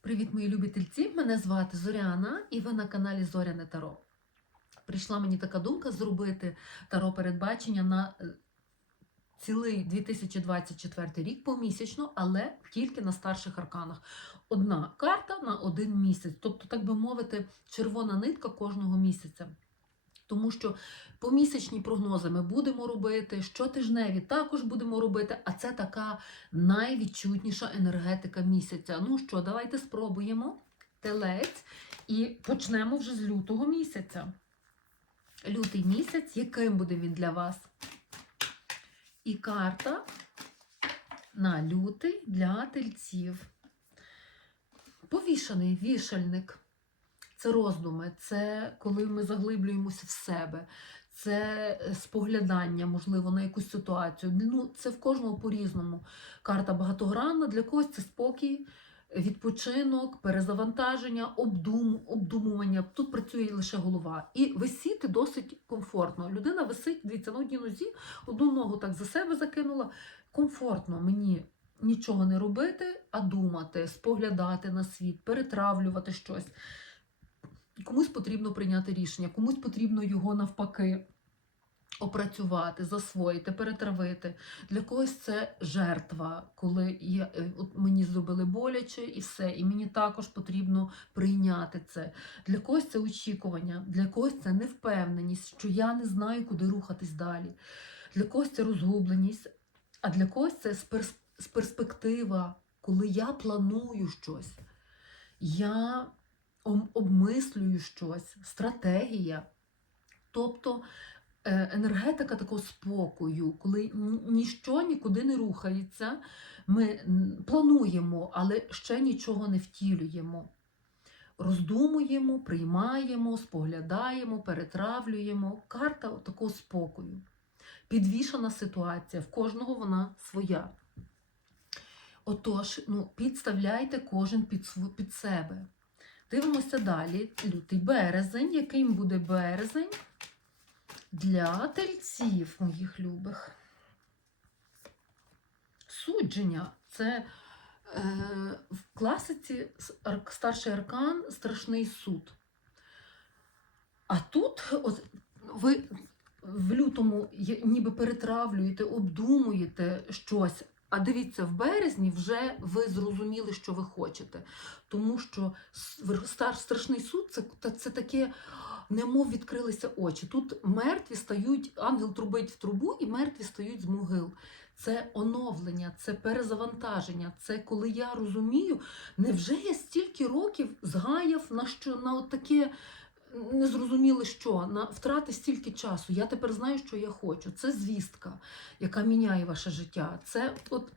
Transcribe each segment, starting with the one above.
Привіт, мої любительці! Мене звати Зоряна, і ви на каналі Зоряне Таро. Прийшла мені така думка зробити таро передбачення на е, цілий 2024 рік помісячно, але тільки на старших арканах. Одна карта на один місяць, тобто, так би мовити, червона нитка кожного місяця. Тому що помісячні прогнози ми будемо робити, щотижневі також будемо робити, а це така найвідчутніша енергетика місяця. Ну що, давайте спробуємо телець і почнемо вже з лютого місяця. Лютий місяць, яким буде він для вас? І карта на лютий для тельців. Повішаний вішальник. Це роздуми, це коли ми заглиблюємося в себе, це е, споглядання, можливо, на якусь ситуацію. Ну, це в кожного по-різному. Карта багатогранна, для когось це спокій, відпочинок, перезавантаження, обдум, обдумування. Тут працює лише голова. І висіти досить комфортно. Людина висить, дивіться, на одній нозі, одну ногу так за себе закинула. Комфортно мені нічого не робити, а думати, споглядати на світ, перетравлювати щось. Комусь потрібно прийняти рішення, комусь потрібно його навпаки опрацювати, засвоїти, перетравити. Для когось це жертва, коли я, е, от мені зробили боляче і все, і мені також потрібно прийняти це. Для когось це очікування, для когось це невпевненість, що я не знаю, куди рухатись далі. Для когось це розгубленість, а для когось це з перспектива, коли я планую щось. Я обмислюю щось, стратегія. Тобто е, енергетика такого спокою, коли ніщо нікуди не рухається, ми плануємо, але ще нічого не втілюємо. Роздумуємо, приймаємо, споглядаємо, перетравлюємо. Карта такого спокою. Підвішана ситуація, в кожного вона своя. Отож, ну, підставляйте кожен під, під себе. Дивимося далі. Лютий березень. Яким буде березень для тельців моїх любих? Судження. Це е, в класиці старший аркан страшний суд. А тут от, ви в лютому ніби перетравлюєте, обдумуєте щось. А дивіться, в березні вже ви зрозуміли, що ви хочете. Тому що страшний суд це, це таке, немов відкрилися очі. Тут мертві стають, ангел трубить в трубу, і мертві стають з могил. Це оновлення, це перезавантаження. Це коли я розумію, невже я стільки років згаяв на що на таке не зрозуміли, що на втрати стільки часу. Я тепер знаю, що я хочу. Це звістка, яка міняє ваше життя. Це от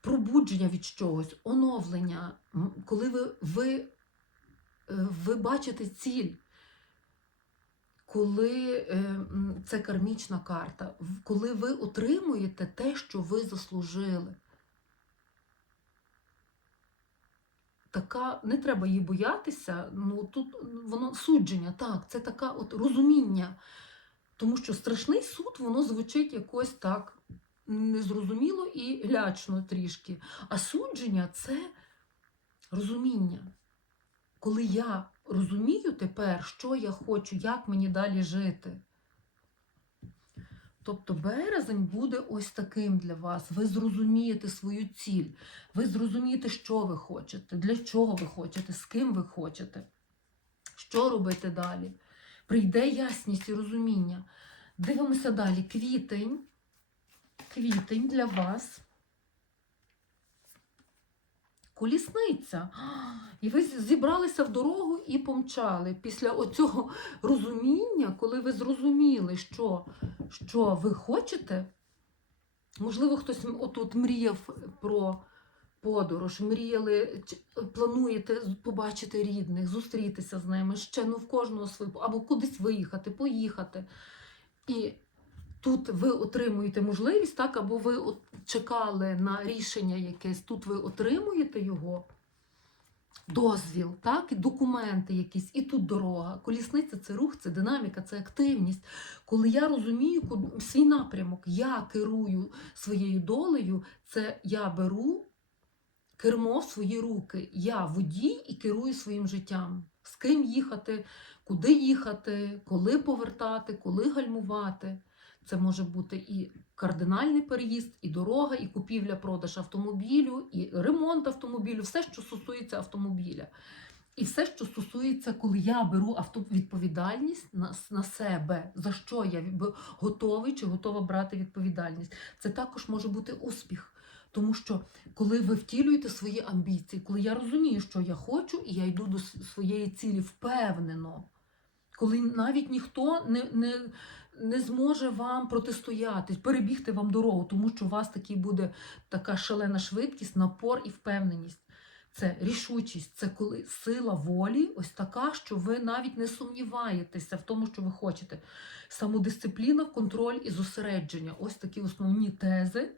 пробудження від чогось, оновлення, коли ви, ви, е, ви бачите ціль. Коли е, це кармічна карта, коли ви отримуєте те, що ви заслужили. Така, не треба її боятися. Ну тут воно судження, так, це така от розуміння. Тому що страшний суд, воно звучить якось так незрозуміло і лячно трішки. А судження це розуміння. Коли я розумію тепер, що я хочу, як мені далі жити. Тобто березень буде ось таким для вас. Ви зрозумієте свою ціль, ви зрозумієте, що ви хочете, для чого ви хочете, з ким ви хочете, що робити далі. Прийде ясність і розуміння. Дивимося далі. Квітень. Квітень для вас. Колісниця. І ви зібралися в дорогу і помчали. Після оцього розуміння, коли ви зрозуміли, що що ви хочете, можливо, хтось отут мріяв про подорож, мріяли, плануєте побачити рідних, зустрітися з ними, ще ну в кожного свою, або кудись виїхати, поїхати. І тут ви отримуєте можливість, так, або ви чекали на рішення якесь, тут ви отримуєте його дозвіл, так, і документи якісь, і тут дорога. Колісниця це рух, це динаміка, це активність. Коли я розумію свій напрямок, я керую своєю долею, це я беру кермо в свої руки. Я водій і керую своїм життям. З ким їхати, куди їхати, коли повертати, коли гальмувати. Це може бути і кардинальний переїзд, і дорога, і купівля-продаж автомобілю, і ремонт автомобілю, все, що стосується автомобіля. І все, що стосується, коли я беру авто... відповідальність на, на себе, за що я готовий чи готова брати відповідальність. Це також може бути успіх. Тому що коли ви втілюєте свої амбіції, коли я розумію, що я хочу, і я йду до своєї цілі впевнено, коли навіть ніхто не, не, не зможе вам протистояти, перебігти вам дорогу, тому що у вас такий буде така шалена швидкість, напор і впевненість. Це рішучість, це коли сила волі ось така, що ви навіть не сумніваєтеся в тому, що ви хочете. Самодисципліна, контроль і зосередження ось такі основні тези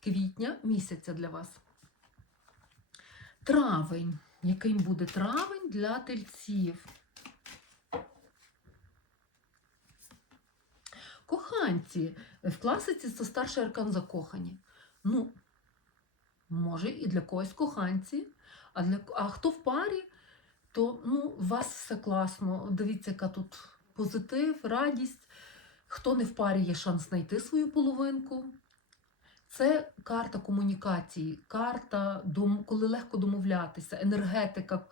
квітня місяця для вас. Травень. Яким буде травень для тельців? Коханці. В класиці це старший аркан закохані. Ну, може, і для когось коханці, а, для, а хто в парі, то ну, у вас все класно. Дивіться, яка тут позитив, радість. Хто не в парі, є шанс знайти свою половинку. Це карта комунікації, карта, коли легко домовлятися, енергетика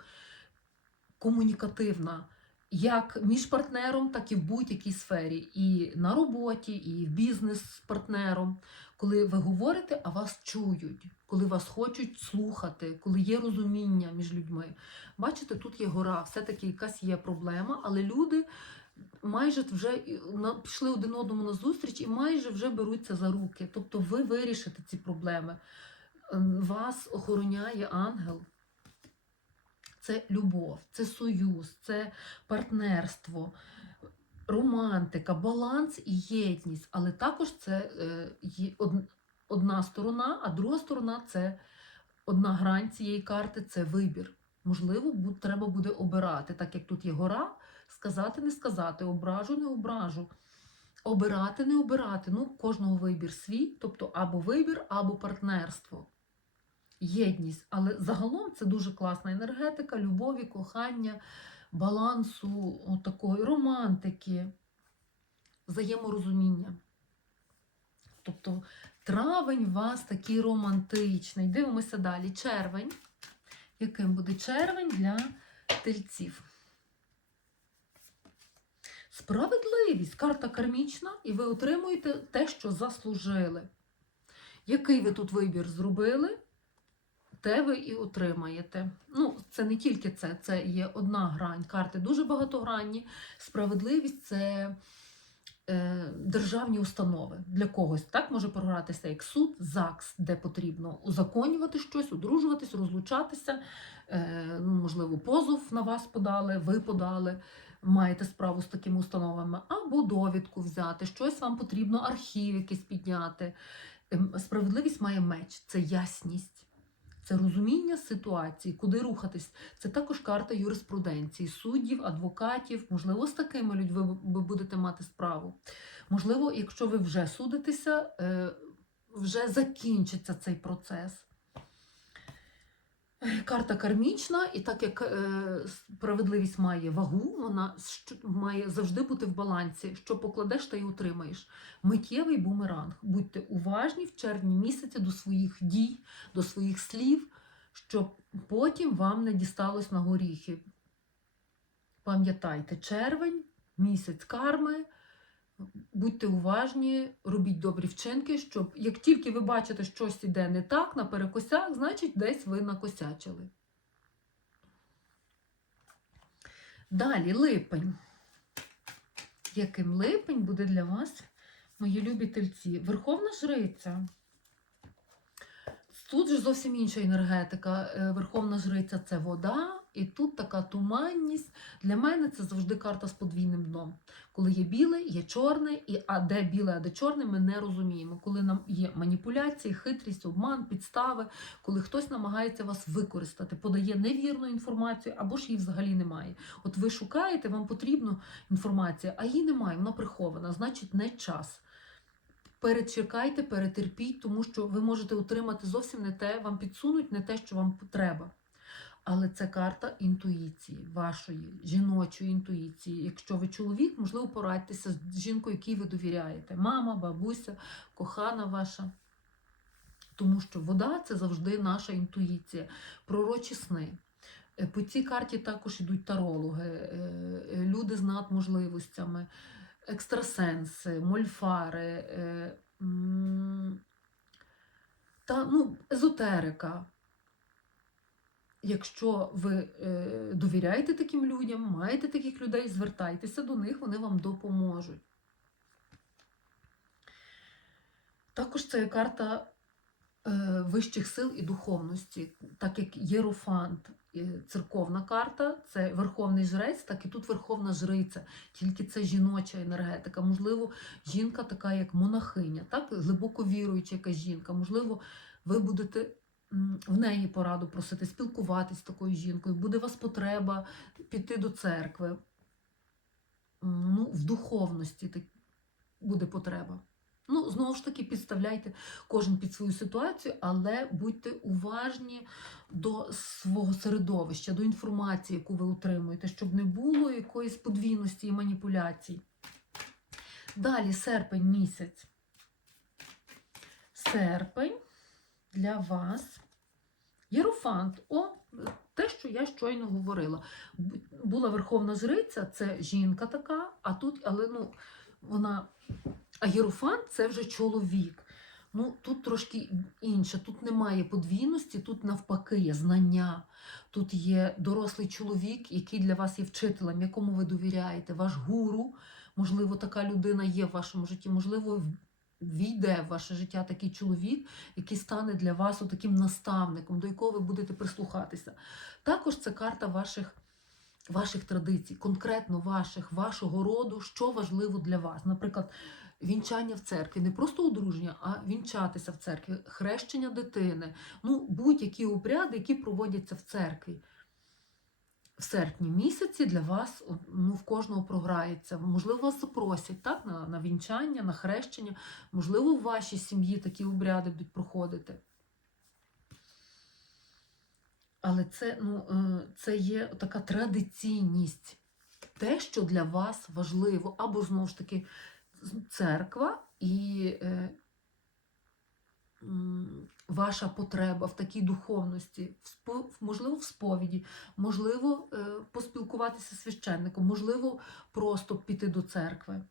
комунікативна, як між партнером, так і в будь-якій сфері, і на роботі, і в бізнес з партнером. Коли ви говорите, а вас чують, коли вас хочуть слухати, коли є розуміння між людьми. Бачите, тут є гора, все-таки якась є проблема, але люди майже вже пішли один одному на зустріч і майже вже беруться за руки. Тобто ви вирішите ці проблеми. Ем, Вас охороняє ангел. Це любов, це союз, це партнерство, романтика, баланс і єдність. Але також це е, є одна сторона, а друга сторона це одна грань цієї карти це вибір. Можливо, треба буде обирати, так як тут є гора, сказати, не сказати, ображу, не ображу. Обирати, не обирати. Ну, кожного вибір свій, тобто або вибір, або партнерство. Єдність. Але загалом це дуже класна енергетика, любові, кохання, балансу, такої романтики, взаєморозуміння. Тобто травень у вас такий романтичний. Дивимося далі. Червень. Яким буде червень для тельців? Справедливість, карта кармічна, і ви отримуєте те, що заслужили. Який ви тут вибір зробили, те ви і отримаєте. Ну, це не тільки це, це є одна грань. Карти дуже багатогранні. Справедливість це е, державні установи. Для когось так може програтися як суд, ЗАГС, де потрібно узаконювати щось, одружуватись, розлучатися. Е, ну, можливо, позов на вас подали, ви подали. Маєте справу з такими установами, або довідку взяти, щось вам потрібно, архів якийсь підняти. Ем, Справедливість має меч, це ясність, це розуміння ситуації, куди рухатись. Це також карта юриспруденції, суддів, адвокатів. Можливо, з такими людьми ви- будете мати справу. Можливо, якщо ви вже судитеся, е, вже закінчиться цей процес. Карта кармічна, і так як е, справедливість має вагу, вона має завжди бути в балансі. Що покладеш, та й утримаєш. Миттєвий бумеранг. Будьте уважні в червні місяці до своїх дій, до своїх слів, щоб потім вам не дісталось на горіхи. Пам'ятайте, червень, місяць карми. Будьте уважні, робіть добрі вчинки, щоб як тільки ви бачите, щось іде не так, наперекосяк, значить десь ви накосячили. Далі липень. Яким липень буде для вас, мої любі тельці? Верховна жриця. Тут же зовсім інша енергетика. Е, Верховна жриця це вода, і тут така туманність. Для мене це завжди карта з подвійним дном. Коли є біле, є чорне, і а де біле, а де чорне, ми не розуміємо. Коли нам є маніпуляції, хитрість, обман, підстави, коли хтось намагається вас використати, подає невірну інформацію або ж її взагалі немає. От ви шукаєте, вам потрібна інформація, а її немає, вона прихована, значить не час. перечекайте, перетерпіть, тому що ви можете отримати зовсім не те, вам підсунуть не те, що вам треба. Але це карта інтуїції, вашої жіночої інтуїції. Якщо ви чоловік, можливо, порадьтеся з жінкою, якій ви довіряєте. Мама, бабуся, кохана ваша. Тому що вода це завжди наша інтуїція, пророчі сни. Е, По цій карті також йдуть тарологи, е, е, люди з надможливостями, екстрасенси, мольфари, та, ну, езотерика. Якщо ви е, довіряєте таким людям, маєте таких людей, звертайтеся до них, вони вам допоможуть. Також це є карта е, вищих сил і духовності, так як Єрофант, е, церковна карта, це верховний жрець, так і тут верховна жриця, тільки це жіноча енергетика. Можливо, жінка така, як монахиня, так? глибоко віруюча якась жінка. Можливо, ви будете в неї пораду просити, спілкуватись з такою жінкою, буде у вас потреба піти до церкви. Ну, в духовності буде потреба. Ну, знову ж таки, підставляйте кожен під свою ситуацію, але будьте уважні до свого середовища, до інформації, яку ви отримуєте, щоб не було якоїсь подвійності і маніпуляцій. Далі серпень місяць. Серпень для вас. Єрофант. О, те, що я щойно говорила. Була верховна жриця, це жінка така, а тут, але ну, вона. А Єрофант це вже чоловік. Ну, тут трошки інше, тут немає подвійності, тут навпаки є знання. Тут є дорослий чоловік, який для вас є вчителем, якому ви довіряєте, ваш гуру. Можливо, така людина є в вашому житті, можливо, війде в ваше життя такий чоловік, який стане для вас таким наставником, до якого ви будете прислухатися. Також це карта ваших, ваших традицій, конкретно ваших, вашого роду, що важливо для вас. Наприклад, вінчання в церкві, не просто одруження, а вінчатися в церкві, хрещення дитини, ну будь-які обряди, які проводяться в церкві. В серпні місяці для вас ну, в кожного програється. Можливо, вас запросять так, на, на вінчання, на хрещення. Можливо, в вашій сім'ї такі обряди будуть проходити. Але це, ну, е, це є така традиційність, те, що для вас важливо, або знову ж таки церква і е, ваша потреба в такій духовності, можливо, в сповіді, можливо, е, поспілкуватися з священником, можливо, просто піти до церкви.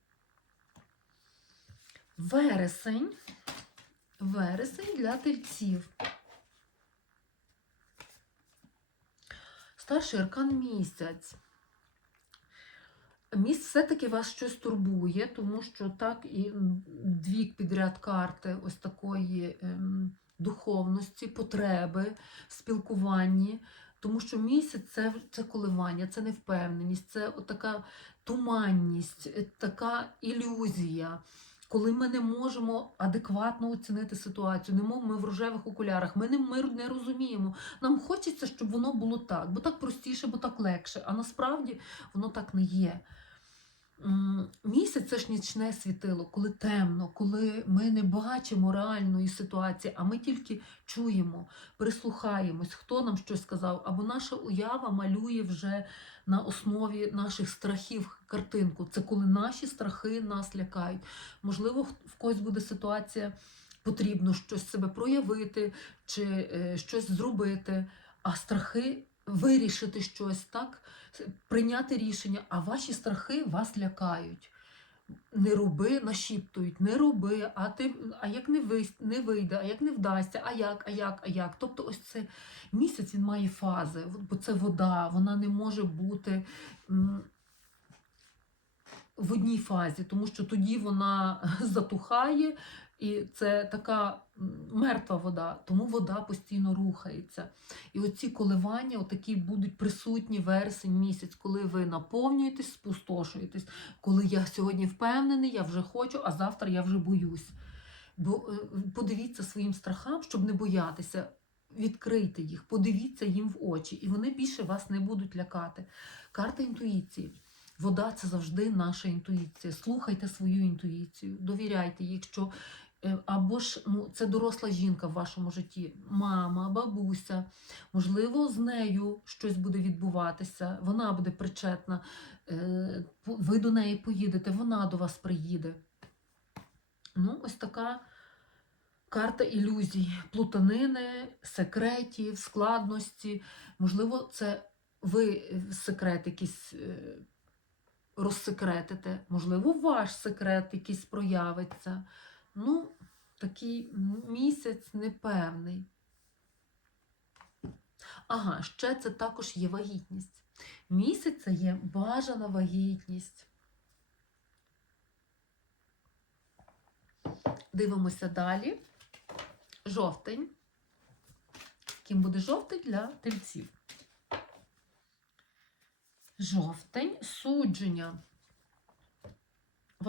Вересень. Вересень для тельців. Старший аркан місяць. Місць все-таки вас щось турбує, тому що так і дві підряд карти ось такої ем, духовності, потреби в спілкуванні. Тому що місяць це, це коливання, це невпевненість, це така туманність, е, така ілюзія. Коли ми не можемо адекватно оцінити ситуацію, немов ми в рожевих окулярах, ми не, ми не розуміємо. Нам хочеться, щоб воно було так, бо так простіше, бо так легше. А насправді воно так не є. Місяць це ж нічне світило, коли темно, коли ми не бачимо реальної ситуації, а ми тільки чуємо, прислухаємось, хто нам щось сказав, або наша уява малює вже на основі наших страхів картинку. Це коли наші страхи нас лякають. Можливо, в когось буде ситуація, потрібно щось себе проявити чи е, щось зробити, а страхи вирішити щось так прийняти рішення, а ваші страхи вас лякають. Не роби, нашіптують, не роби, а ти, а як не, вис, не вийде, а як не вдасться, а як, а як, а як. Тобто ось це місяць він має фази, бо це вода, вона не може бути в одній фазі, тому що тоді вона затухає, і це така мертва вода, тому вода постійно рухається. І оці коливання отакі будуть присутні вересень місяць, коли ви наповнюєтесь, спустошуєтесь, коли я сьогодні впевнений, я вже хочу, а завтра я вже боюсь. Бо е, подивіться своїм страхам, щоб не боятися. Відкрийте їх, подивіться їм в очі, і вони більше вас не будуть лякати. Карта інтуїції. Вода це завжди наша інтуїція. Слухайте свою інтуїцію, довіряйте їй, якщо або ж ну, це доросла жінка в вашому житті, мама, бабуся, можливо, з нею щось буде відбуватися, вона буде причетна, е, ви до неї поїдете, вона до вас приїде. Ну, ось така карта ілюзій, плутанини, секретів, складності. Можливо, це ви е, секрет якийсь е, розсекретите, можливо, ваш секрет якийсь проявиться. Ну, такий місяць непевний. Ага, ще це також є вагітність. Місяць це є бажана вагітність. Дивимося далі. Жовтень. Ким буде жовтень для тельців? Жовтень, судження.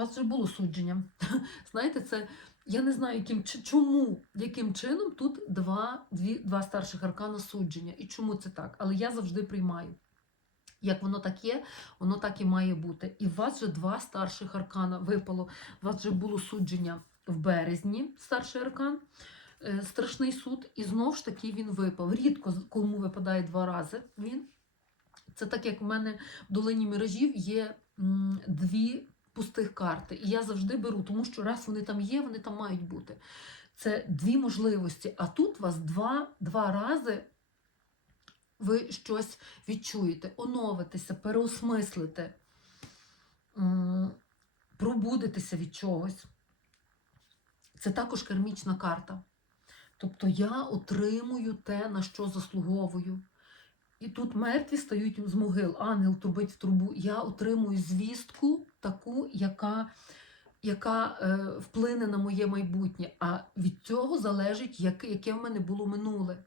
Вас вже було судження. Знаєте, це я не знаю, яким, чому, яким чином тут два, дві, два старших аркана судження. І чому це так? Але я завжди приймаю. Як воно так є, воно так і має бути. І у вас вже два старших аркана випало. У вас вже було судження в березні, старший аркан, е, страшний суд, і знову ж таки він випав. Рідко кому випадає два рази він. Це так, як в мене в долині міражів є дві пустих карти. І я завжди беру, тому що раз вони там є, вони там мають бути. Це дві можливості. А тут у вас два, два рази ви щось відчуєте, оновитеся, переосмислите, м, пробудетеся від чогось. Це також кармічна карта. Тобто я отримую те, на що заслуговую. І тут мертві стають з могил, ангел трубить в трубу. Я отримую звістку таку, яка, яка е, вплине на моє майбутнє. А від цього залежить, яке, яке в мене було минуле.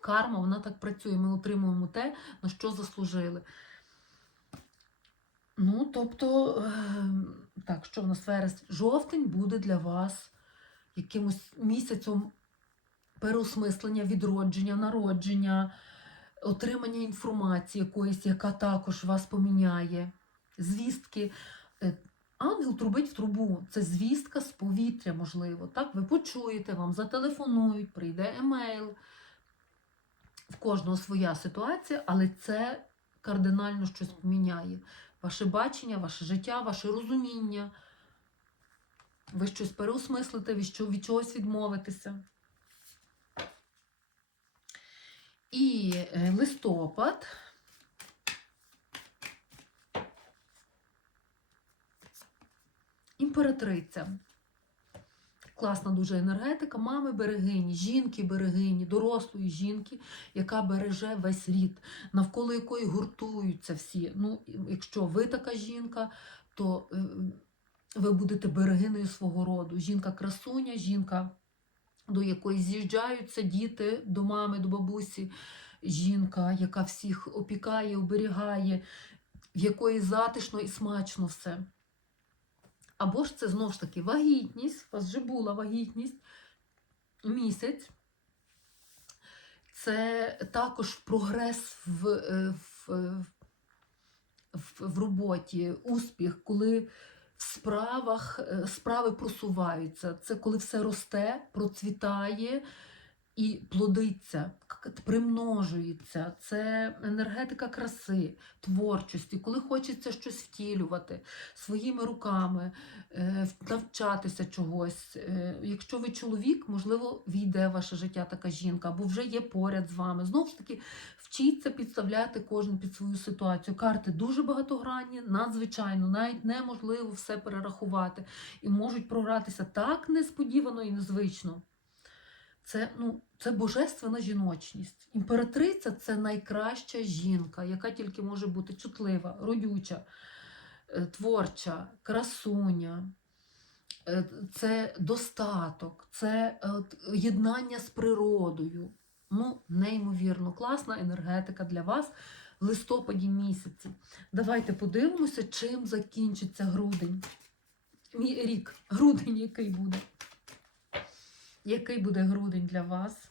Карма, вона так працює. Ми отримуємо те, на що заслужили. Ну, тобто, е, так, що в нас вересень? Жовтень буде для вас якимось місяцем переосмислення, відродження, народження, отримання інформації якоїсь, яка також вас поміняє. Звістки. Е, Ангел трубить в трубу. Це звістка з повітря, можливо. Так, ви почуєте, вам зателефонують, прийде емейл. В кожного своя ситуація, але це кардинально щось поміняє. Ваше бачення, ваше життя, ваше розуміння. Ви щось переосмислите, від чогось відмовитеся. І е, листопад. Імператриця. Класна дуже енергетика, мами берегині, жінки берегині, дорослої жінки, яка береже весь рід, навколо якої гуртуються всі. Ну, якщо ви така жінка, то е, ви будете берегиною свого роду. Жінка-красуня, жінка, до якої з'їжджаються діти до мами, до бабусі, жінка, яка всіх опікає, оберігає, в якої затишно і смачно все. Або ж це знову ж таки вагітність, у вас вже була вагітність місяць. Це також прогрес в, е, в, в, в роботі, успіх, коли справах е, справи просуваються. Це коли все росте, процвітає і плодиться, примножується. Це енергетика краси, творчості, коли хочеться щось втілювати своїми руками, е, навчатися чогось. Е, Якщо ви чоловік, можливо, війде в ваше життя така жінка, або вже є поряд з вами. Знову ж таки, вчіться підставляти кожен під свою ситуацію. Карти дуже багатогранні, надзвичайно, навіть неможливо все перерахувати. І можуть програтися так несподівано і незвично. Це, ну, це божественна жіночність. Імператриця це найкраща жінка, яка тільки може бути чутлива, родюча, е, творча, красуня. Е, Це достаток, це е, єднання з природою. Ну, неймовірно, класна енергетика для вас в листопаді місяці. Давайте подивимося, чим закінчиться грудень. Мій рік, грудень який буде. Який буде грудень для вас?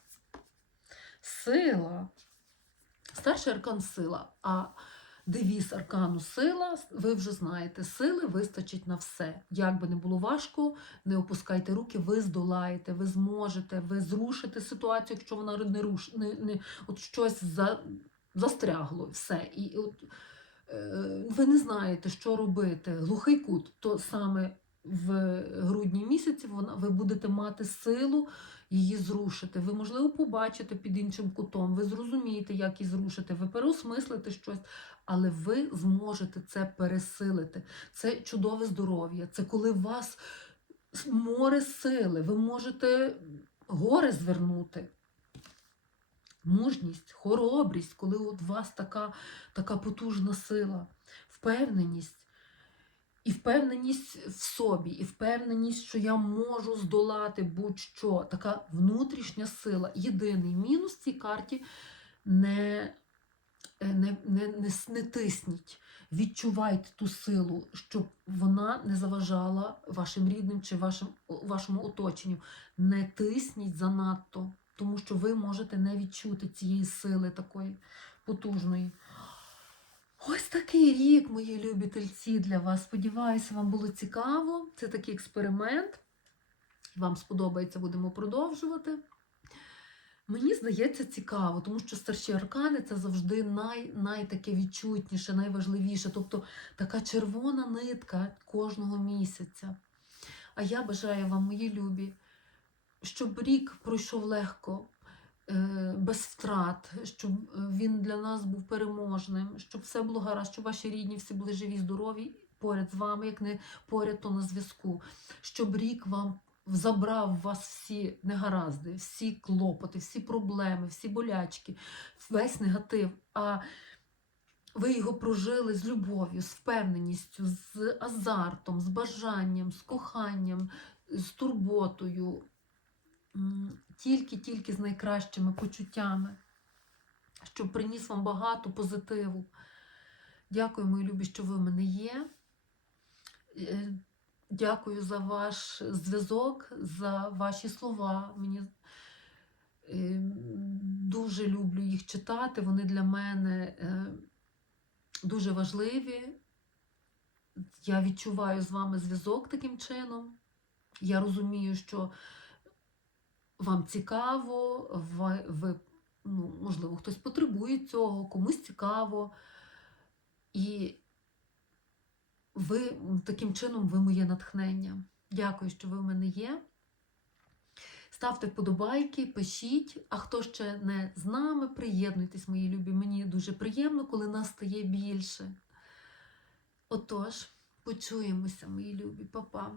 Сила. Старший аркан сила. А девіз аркану сила. Ви вже знаєте, сили вистачить на все. Як би не було важко, не опускайте руки, ви здолаєте, ви зможете, ви зрушите ситуацію, якщо вона не руш, не, не от щось за, застрягло, все. І, от, е, ви не знаєте, що робити. Глухий кут, то саме в грудні місяці вона, ви будете мати силу її зрушити. Ви, можливо, побачите під іншим кутом, ви зрозумієте, як її зрушити, ви переосмислите щось, але ви зможете це пересилити. Це чудове здоров'я. Це коли у вас море сили, ви можете гори звернути. Мужність, хоробрість, коли у вас така, така потужна сила, впевненість. І впевненість в собі, і впевненість, що я можу здолати будь-що. Така внутрішня сила. Єдиний мінус цій карті не, е, не, не, не, не тисніть. Відчувайте ту силу, щоб вона не заважала вашим рідним чи вашим, вашому оточенню. Не тисніть занадто, тому що ви можете не відчути цієї сили такої потужної. Ось такий рік, мої любі тельці, для вас. Сподіваюся, вам було цікаво. Це такий експеримент. Вам сподобається, будемо продовжувати. Мені здається цікаво, тому що старші аркани це завжди най, найтаке відчутніше, найважливіше. Тобто така червона нитка кожного місяця. А я бажаю вам, мої любі, щоб рік пройшов легко, без втрат, щоб е, він для нас був переможним, щоб все було гаразд, щоб ваші рідні всі були живі, здорові поряд з вами, як не поряд, то на зв'язку. Щоб рік вам забрав у вас всі негаразди, всі клопоти, всі проблеми, всі болячки, весь негатив. А ви його прожили з любов'ю, з впевненістю, з азартом, з бажанням, з коханням, з турботою, тільки-тільки з найкращими почуттями, щоб приніс вам багато позитиву. Дякую, мої любі, що ви в мене є. Е, Дякую за ваш зв'язок, за ваші слова. Мені е, дуже люблю їх читати. Вони для мене е, дуже важливі. Я відчуваю з вами зв'язок таким чином. Я розумію, що вам цікаво, ви, ви ну, можливо, хтось потребує цього, комусь цікаво. І ви таким чином ви моє натхнення. Дякую, що ви в мене є. Ставте вподобайки, пишіть. А хто ще не з нами, приєднуйтесь, мої любі. Мені дуже приємно, коли нас стає більше. Отож, почуємося, мої любі, Па-па.